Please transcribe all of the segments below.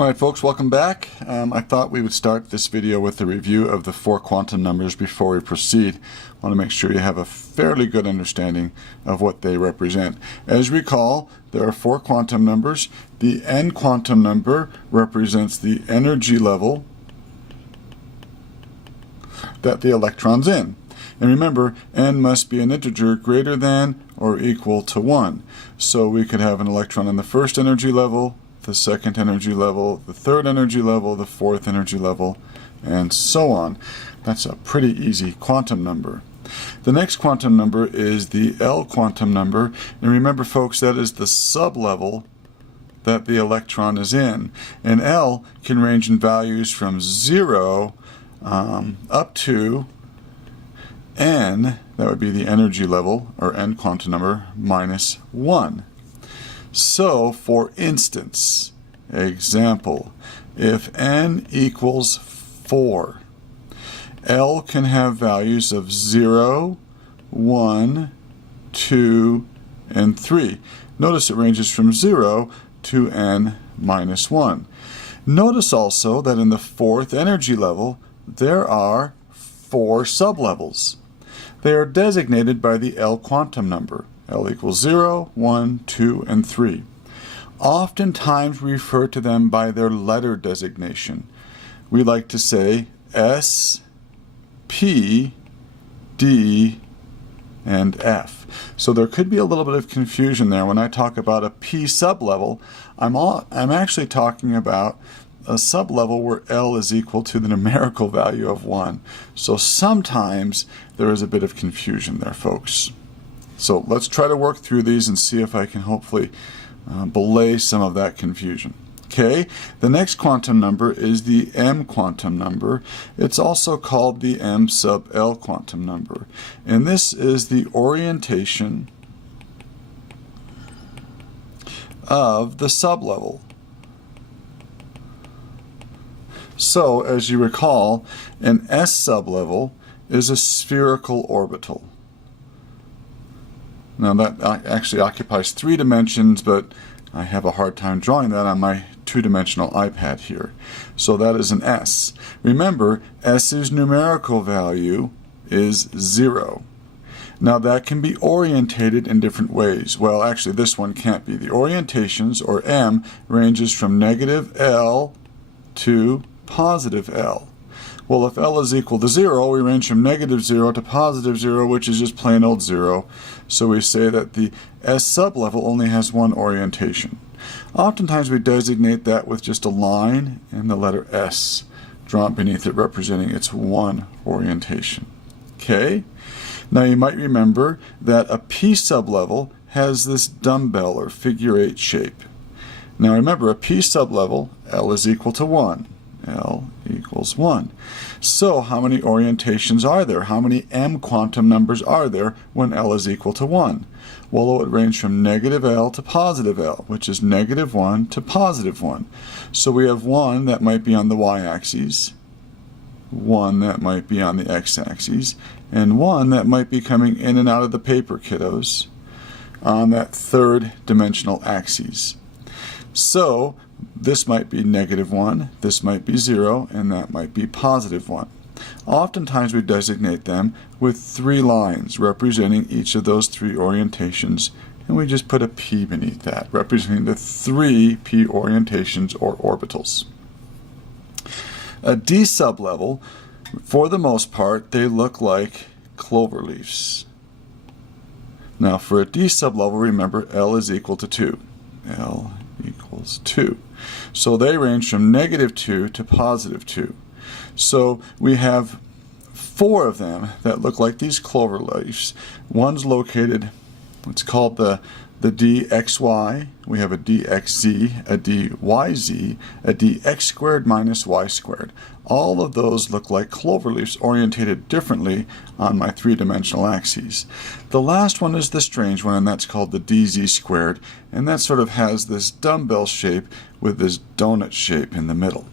Alright folks, welcome back. I thought we would start this video with a review of the 4 quantum numbers before we proceed. I want to make sure you have a fairly good understanding of what they represent. As you recall, there are 4 quantum numbers. The n quantum number represents the energy level that the electron's in. And remember, n must be an integer greater than or equal to 1. So we could have an electron in the first energy level, the second energy level, the third energy level, the fourth energy level, and so on. That's a pretty easy quantum number. The next quantum number is the L quantum number, and remember folks, that is the sublevel that the electron is in. And L can range in values from 0 up to n, that would be the energy level, or n quantum number, minus 1. So, for instance, example, if n equals 4, L can have values of 0, 1, 2, and 3. Notice it ranges from 0 to n minus 1. Notice also that in the 4th energy level, there are 4 sublevels. They are designated by the L quantum number. L equals 0, 1, 2, and 3. Oftentimes we refer to them by their letter designation. We like to say S, P, D, and F. So there could be a little bit of confusion there. When I talk about a P sublevel, I'm actually talking about a sublevel where L is equal to the numerical value of 1. So sometimes there is a bit of confusion there, folks. So let's try to work through these and see if I can hopefully belay some of that confusion. Okay, the next quantum number is the M quantum number. It's also called the M sub L quantum number. And this is the orientation of the sublevel. So, as you recall, an S sublevel is a spherical orbital. Now that actually occupies 3 dimensions, but I have a hard time drawing that on my 2-dimensional iPad here. So that is an S. Remember, S's numerical value is 0. Now that can be orientated in different ways. Well, actually this one can't be. The orientations, or M, ranges from negative L to positive L. Well, if L is equal to 0, we range from negative 0 to positive 0, which is just plain old 0. So we say that the S sublevel only has one orientation. Oftentimes we designate that with just a line and the letter S drawn beneath it, representing its one orientation. Okay? Now you might remember that a P sublevel has this dumbbell or figure 8 shape. Now remember, a P sublevel, L is equal to 1. L equals 1. So how many orientations are there? How many M quantum numbers are there when L is equal to 1? Well, it would range from negative L to positive L, which is negative 1 to positive 1. So we have 1 that might be on the y-axis, 1 that might be on the x-axis, and 1 that might be coming in and out of the paper, kiddos, on that 3rd dimensional axis. So this might be negative 1, this might be 0, and that might be positive 1. Oftentimes we designate them with 3 lines representing each of those 3 orientations, and we just put a P beneath that, representing the 3 P orientations or orbitals. A D sublevel, for the most part, they look like clover leaves. Now for a D sublevel, remember L is equal to 2. L equals 2. So they range from negative 2 to positive 2. So we have 4 of them that look like these clover leaves. One's located, it's called the dxy. We have a dxz, a dyz, a dx squared minus y squared. All of those look like clover leaves orientated differently on my 3-dimensional axes. The last one is the strange one, and that's called the dz squared, and that sort of has this dumbbell shape with this donut shape in the middle.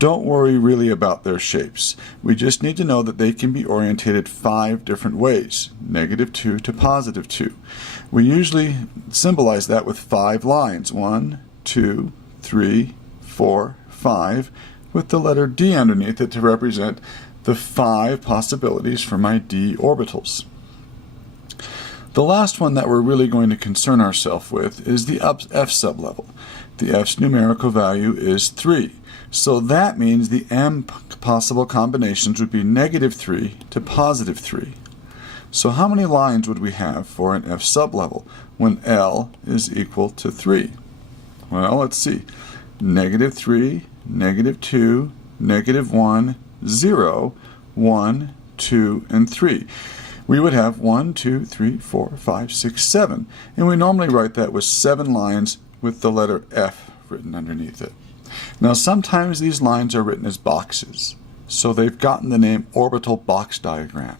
Don't worry really about their shapes. We just need to know that they can be orientated 5 different ways, negative 2 to positive 2. We usually symbolize that with 5 lines, 1, 2, 3, 4, 5, with the letter D underneath it to represent the 5 possibilities for my d orbitals. The last one that we're really going to concern ourselves with is the f sublevel. The f's numerical value is 3. So that means the m possible combinations would be -3 to +3. So how many lines would we have for an f sublevel when L is equal to 3? Well, let's see. -3, -2, -1, 0, 1, 2, and 3. We would have 1, 2, 3, 4, 5, 6, 7. And we normally write that with 7 lines with the letter F written underneath it. Now sometimes these lines are written as boxes, so they've gotten the name orbital box diagram.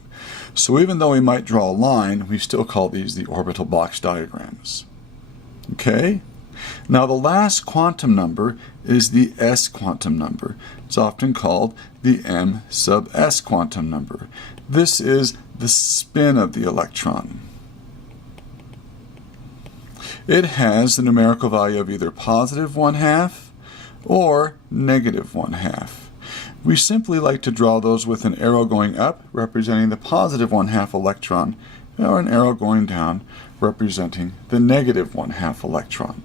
So even though we might draw a line, we still call these the orbital box diagrams. Okay? Now the last quantum number is the s quantum number. It's often called the m sub s quantum number. This is the spin of the electron. It has the numerical value of either +1/2 or -1/2. We simply like to draw those with an arrow going up, representing the +1/2 electron, or an arrow going down, representing the -1/2 electron.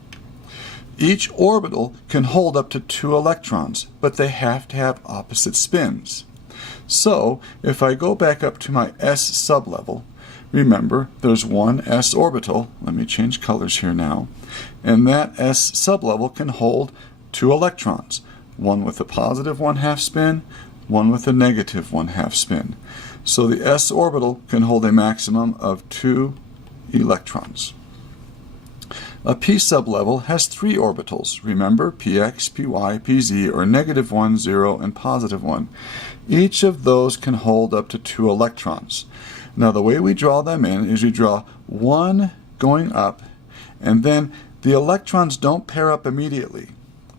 Each orbital can hold up to 2 electrons, but they have to have opposite spins. So, if I go back up to my s sublevel, remember there's one s orbital, let me change colors here now, and that s sublevel can hold 2 electrons, one with a +1/2 spin, one with a -1/2 spin. So the s orbital can hold a maximum of 2 electrons. A p sublevel has 3 orbitals. Remember, px, py, pz, or -1, 0, and +1. Each of those can hold up to 2 electrons. Now the way we draw them in is we draw one going up, and then the electrons don't pair up immediately.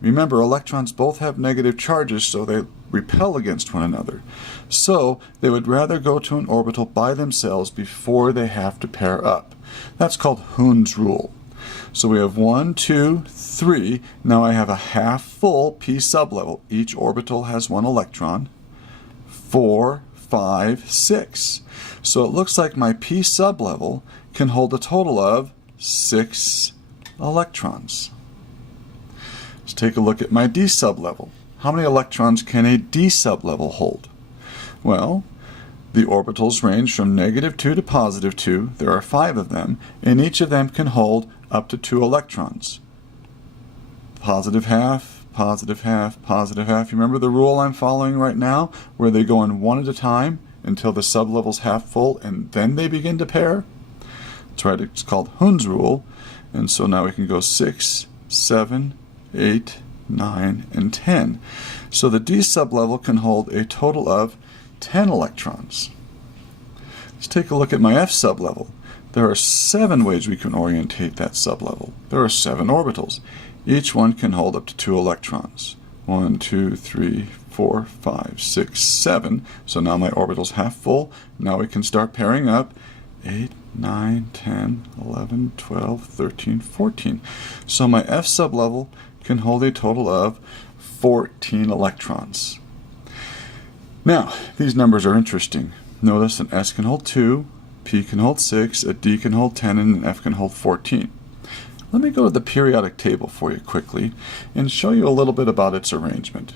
Remember, electrons both have negative charges, so they repel against one another. So they would rather go to an orbital by themselves before they have to pair up. That's called Hund's rule. So we have 1, 2, 3. Now I have a half full p sublevel. Each orbital has 1 electron. 4, 5, 6. So it looks like my p sublevel can hold a total of 6 electrons. Let's take a look at my d sublevel. How many electrons can a d sublevel hold? Well, the orbitals range from -2 to +2. There are 5 of them, and each of them can hold up to 2 electrons. +1/2, +1/2, +1/2. You remember the rule I'm following right now, where they go in one at a time until the sublevel's half full, and then they begin to pair? That's right, it's called Hund's rule. And so now we can go 6, 7, 8, 9, and 10. So the d sublevel can hold a total of 10 electrons. Let's take a look at my f sublevel. There are 7 ways we can orientate that sublevel. There are 7 orbitals. Each one can hold up to 2 electrons. 1, 2, 3, 4, 5, 6, 7. So now my orbital's half full. Now we can start pairing up. 8, 9, 10, 11, 12, 13, 14. So my f sublevel can hold a total of 14 electrons. Now, these numbers are interesting. Notice an s can hold 2, p can hold 6, a d can hold 10, and an f can hold 14. Let me go to the periodic table for you quickly and show you a little bit about its arrangement.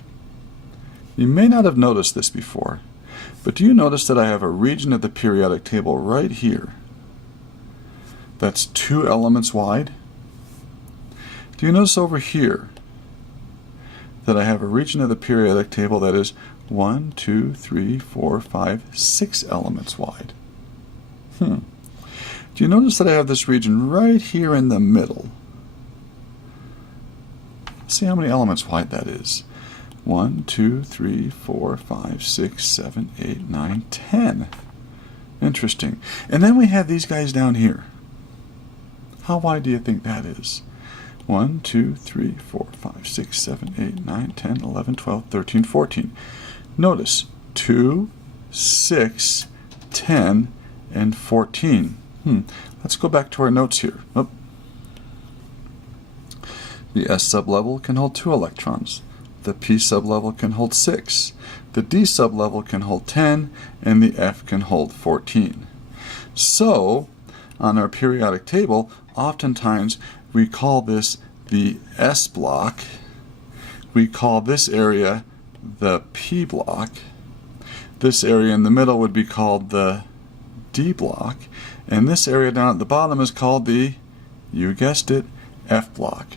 You may not have noticed this before, but do you notice that I have a region of the periodic table right here that's 2 elements wide? Do you notice over here that I have a region of the periodic table that is 1, 2, 3, 4, 5, 6 elements wide? Do you notice that I have this region right here in the middle? See how many elements wide that is. 1, 2, 3, 4, 5, 6, 7, 8, 9, 10. Interesting. And then we have these guys down here. How wide do you think that is? 1, 2, 3, 4, 5, 6, 7, 8, 9, 10, 11, 12, 13, 14. Notice 2, 6, 10, and 14. Let's go back to our notes here. The S sublevel can hold 2 electrons. The P sublevel can hold 6. The D sublevel can hold 10, and the F can hold 14. So, on our periodic table, oftentimes we call this the S block. We call this area the P block. This area in the middle would be called the D block. And this area down at the bottom is called the, you guessed it, F block.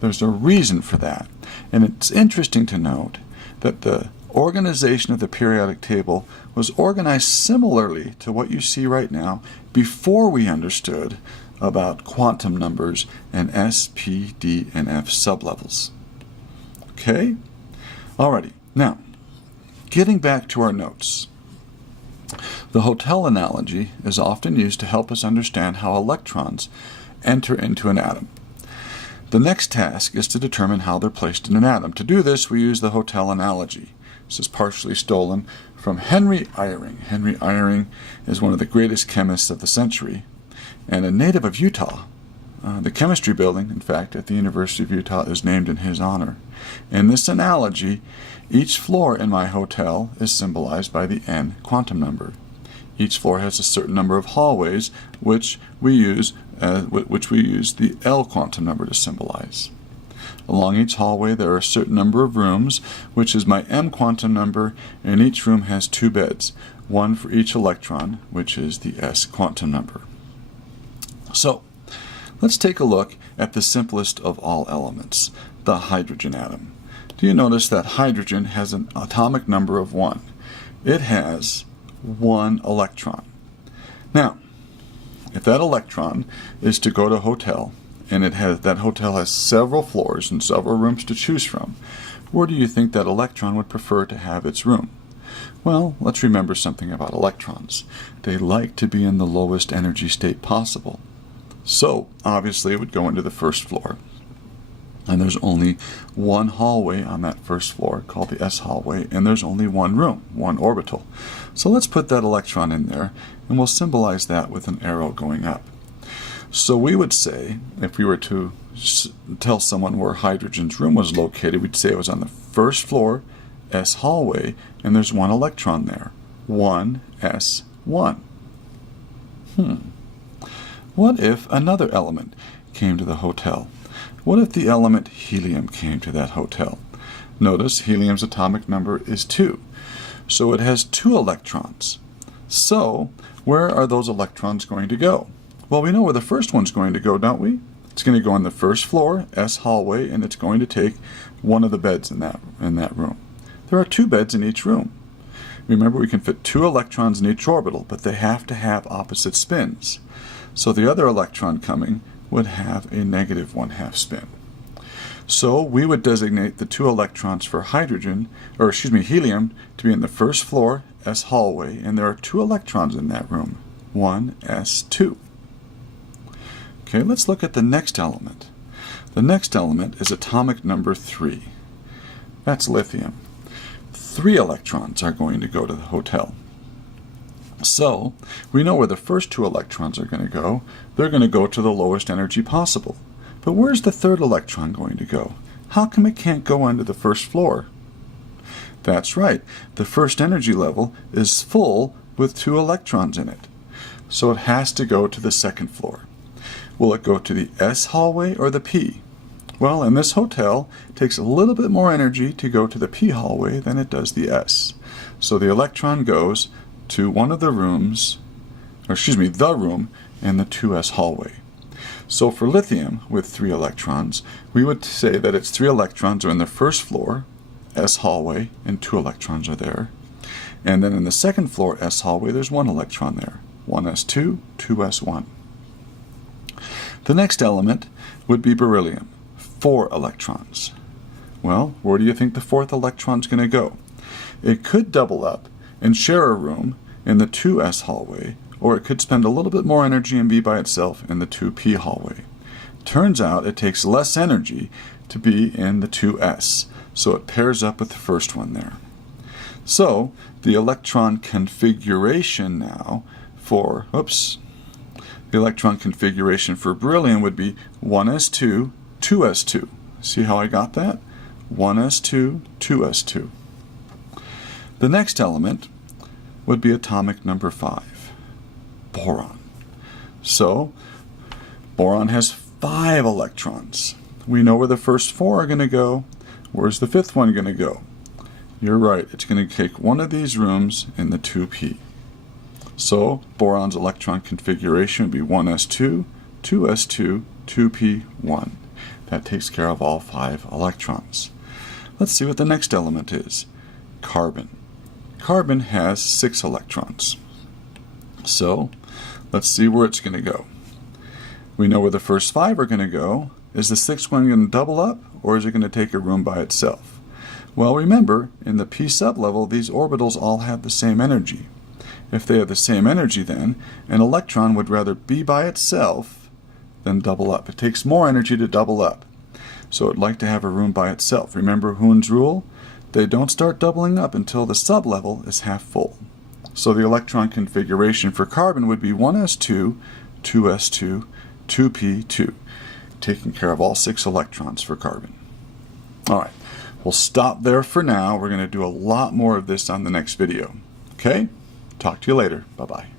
There's a reason for that. And it's interesting to note that the organization of the periodic table was organized similarly to what you see right now before we understood about quantum numbers and S, P, D, and F sublevels. Okay? Alrighty. Now, getting back to our notes. The hotel analogy is often used to help us understand how electrons enter into an atom. The next task is to determine how they're placed in an atom. To do this, we use the hotel analogy. This is partially stolen from Henry Eyring. Henry Eyring is one of the greatest chemists of the century and a native of Utah. The chemistry building, in fact, at the University of Utah is named in his honor. In this analogy, each floor in my hotel is symbolized by the n quantum number. Each floor has a certain number of hallways, which we use the L quantum number to symbolize. Along each hallway there are a certain number of rooms, which is my M quantum number, and each room has 2 beds, one for each electron, which is the S quantum number. So, let's take a look at the simplest of all elements, the hydrogen atom. Do you notice that hydrogen has an atomic number of 1? It has 1 electron. Now, if that electron is to go to a hotel, and that hotel has several floors and several rooms to choose from, where do you think that electron would prefer to have its room? Well, let's remember something about electrons. They like to be in the lowest energy state possible. So, obviously, it would go into the first floor. And there's only 1 hallway on that first floor, called the S hallway, and there's only 1 room, 1 orbital. So let's put that electron in there, and we'll symbolize that with an arrow going up. So we would say, if we were to tell someone where hydrogen's room was located, we'd say it was on the first floor, S hallway, and there's 1 electron there. 1s1. What if another element came to the hotel? What if the element helium came to that hotel? Notice helium's atomic number is 2. So it has 2 electrons. So, where are those electrons going to go? Well, we know where the first one's going to go, don't we? It's going to go on the first floor, S hallway, and it's going to take one of the beds in that room. There are 2 beds in each room. Remember, we can fit 2 electrons in each orbital, but they have to have opposite spins. So the other electron coming would have a negative 1/2 spin. So we would designate the 2 electrons for helium, to be in the first floor, S hallway, and there are 2 electrons in that room, 1s2. Okay, let's look at the next element. The next element is atomic number 3. That's lithium. 3 electrons are going to go to the hotel. So, we know where the first 2 electrons are going to go. They're going to go to the lowest energy possible. But where's the 3rd electron going to go? How come it can't go onto the first floor? That's right. The first energy level is full with 2 electrons in it. So it has to go to the 2nd floor. Will it go to the S hallway or the P? Well, in this hotel, it takes a little bit more energy to go to the P hallway than it does the S. So the electron goes to one of the rooms, the room in the 2s hallway. So for lithium with 3 electrons, we would say that its 3 electrons are in the first floor, S hallway, and 2 electrons are there. And then in the 2nd floor, S hallway, there's 1 electron there. 1s2, 2s1. The next element would be beryllium, 4 electrons. Well, where do you think the 4th electron's going to go? It could double up and share a room in the 2s hallway, or it could spend a little bit more energy and be by itself in the 2p hallway. Turns out it takes less energy to be in the 2s, so it pairs up with the first one there. So the electron configuration now for, the electron configuration for beryllium would be 1s2, 2s2. See how I got that? 1s2, 2s2. The next element would be atomic number 5, boron. So, boron has 5 electrons. We know where the first 4 are going to go. Where's the 5th one going to go? You're right, it's going to take one of these rooms in the 2p. So, boron's electron configuration would be 1s2, 2s2, 2p1. That takes care of all 5 electrons. Let's see what the next element is. Carbon. Carbon has 6 electrons. So, let's see where it's going to go. We know where the first 5 are going to go. Is the 6th one going to double up, or is it going to take a room by itself? Well, remember, in the p sublevel, these orbitals all have the same energy. If they have the same energy, then an electron would rather be by itself than double up. It takes more energy to double up. So it'd like to have a room by itself. Remember Hund's rule? They don't start doubling up until the sublevel is half full. So the electron configuration for carbon would be 1s2, 2s2, 2p2, taking care of all 6 electrons for carbon. All right, we'll stop there for now. We're going to do a lot more of this on the next video. Okay? Talk to you later. Bye-bye.